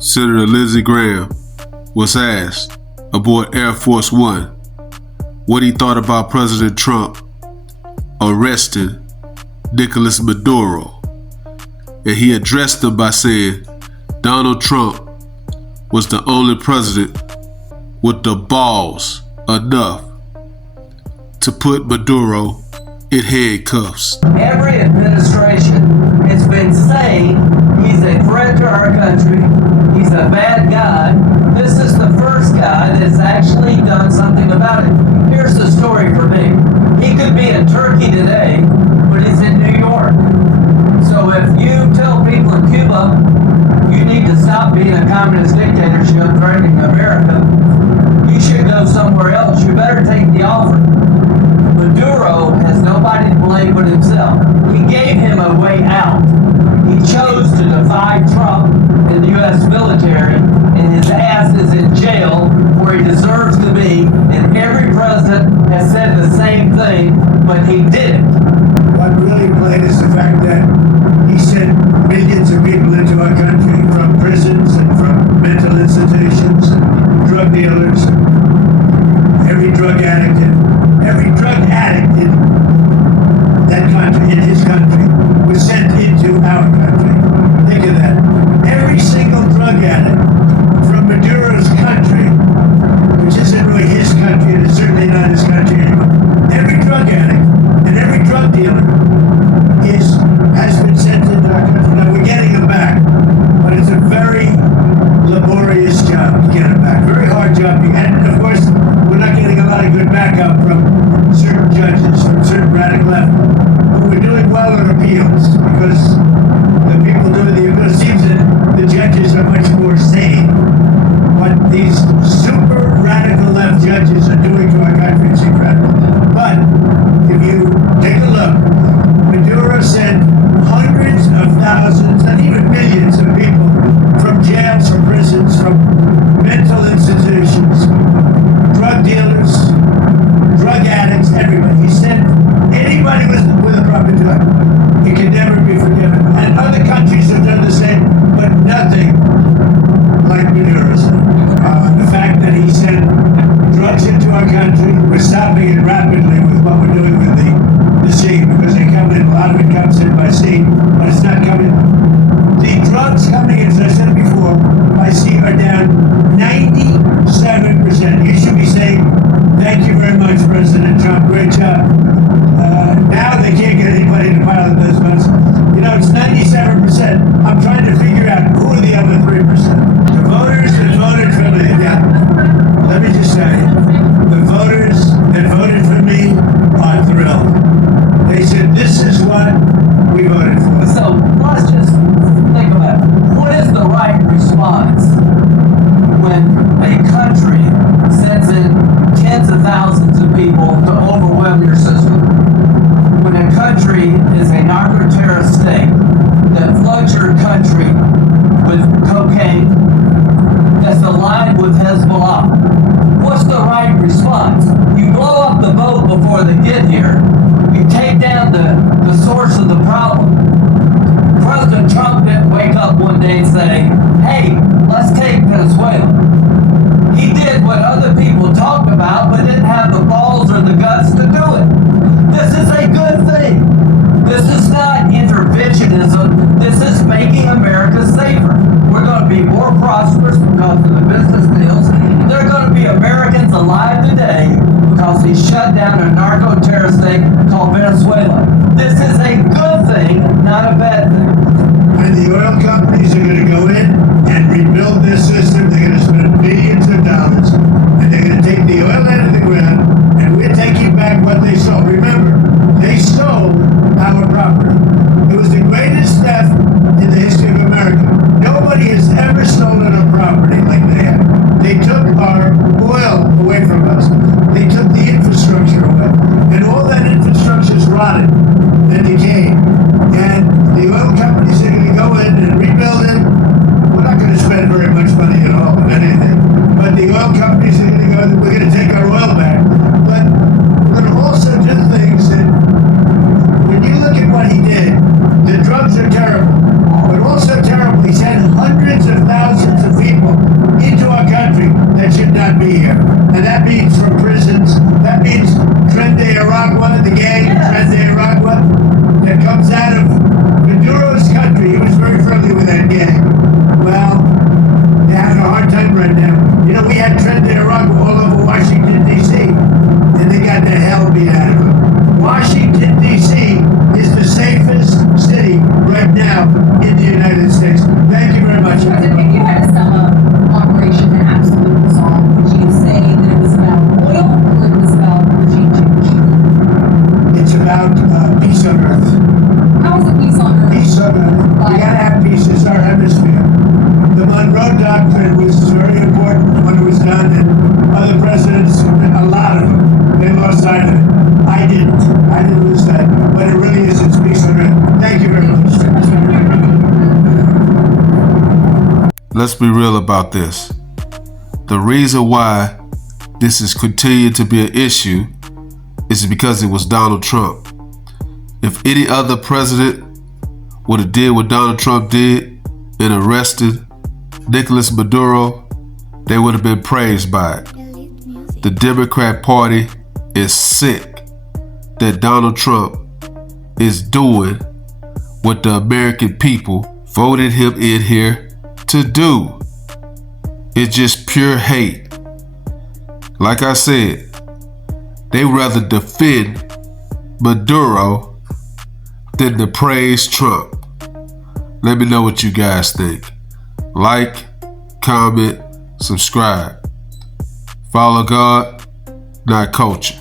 Senator Lindsey Graham was asked aboard Air Force One what he thought about President Trump arresting Nicolas Maduro, and he addressed him by saying Donald Trump was the only president with the balls enough to put Maduro in handcuffs. Every administration has been saying he's a threat to our country, he's a bad guy. This is the first guy that's actually done something about it. Here's the story for me. He could be in Turkey today, but he's in New York. So if you tell people in Cuba, you need to stop being a communist dictatorship threatening America, you should go somewhere else. You better take the offer. Maduro has nobody to blame but himself. He gave him a way out. He chose to defy Trump and the U.S. military, and his ass is in jail where he deserves to be, and every president has said the same thing, but he didn't. What really played is the fact that he sent millions of people into our country from prisons and from mental institutions and drug dealers and every drug addict in that country, in his country, was sent into our country. Think of that. Every single drug addict from Maduro's country, which isn't really his country, and it's certainly not his country anymore. Every drug addict and every drug dealer has been sent into our country. Now we're getting them back, but it's a very laborious job to get them back. Very hard job. And of course, we're not getting a lot of good backup from certain judges, from certain radical left. But we're doing well on appeals because the people doing the appeals, it seems that the judges are much more sane. What these super radical left judges are doing to our country is incredible. But if you take a look, Maduro sent hundreds of thousands, and even millions of people from jails, from prisons, from mental institutions, drug dealers, drug addicts, everybody. He sent anybody with a proper drug. It can never be forgiven. And other countries have done the same, but nothing like Maduro's. The fact that he sent drugs into our country, we're stopping it rapidly with what we're doing with the sea, because they come in, a lot of it comes in by sea, but it's not coming. The drugs coming in, as I said before, by sea are down 97%. You should be saying, thank you very much, President Trump, great job. Now they can't get anybody to pilot those boats. You know, it's 97%. I'm trying to figure out who are the other 3%. The voters that voted for me, yeah. Let me just say, the voters that voted for me are thrilled. They said, this is what we voted for. So let's just think about it. What is the right response when a country sends in tens of thousands of people to overwhelm your system? When a country is a narco-terrorist state that floods your country with cocaine, that's aligned with Hezbollah, what's the right response? You blow up the boat before they get here. You take down the source of the problem. President Trump didn't wake up one day and say, hey, let's take Venezuela. He did what other people talked about, but didn't have the balls or the guts to do it. This is a good thing. This is not interventionism. This is making America safer. We're going to be more prosperous because of the business deals. There are going to be Americans alive today because he shut down a narco-terrorist state called Venezuela. This is a good thing, not a bad thing. And the oil companies are going to go in and rebuild this system. They're going to spend billions of dollars, and they're going to take the oil out of the ground, and we're taking back what they stole. Remember, they stole our property. It was the greatest theft in the history of America. Nobody has ever stolen a property like they have. They took our oil away from us. They took the infrastructure away. And all that infrastructure is rotted and decaying. And the oil companies are going to go in and rebuild it Monroe Doctrine was very important when it was done, and other presidents, a lot of them, they lost sight of it. I didn't lose that, but it really is, it speaks for it. Thank you very much. Let's be real about this. The reason why this is continued to be an issue is because it was Donald Trump. If any other president would have did what Donald Trump did and arrested Nicolas Maduro, they would have been praised by it. The Democrat Party is sick that Donald Trump is doing what the American people voted him in here to do. It's just pure hate. Like I said, they rather defend Maduro than to praise Trump. Let me know what you guys think. Like, comment, subscribe. Follow God, not culture.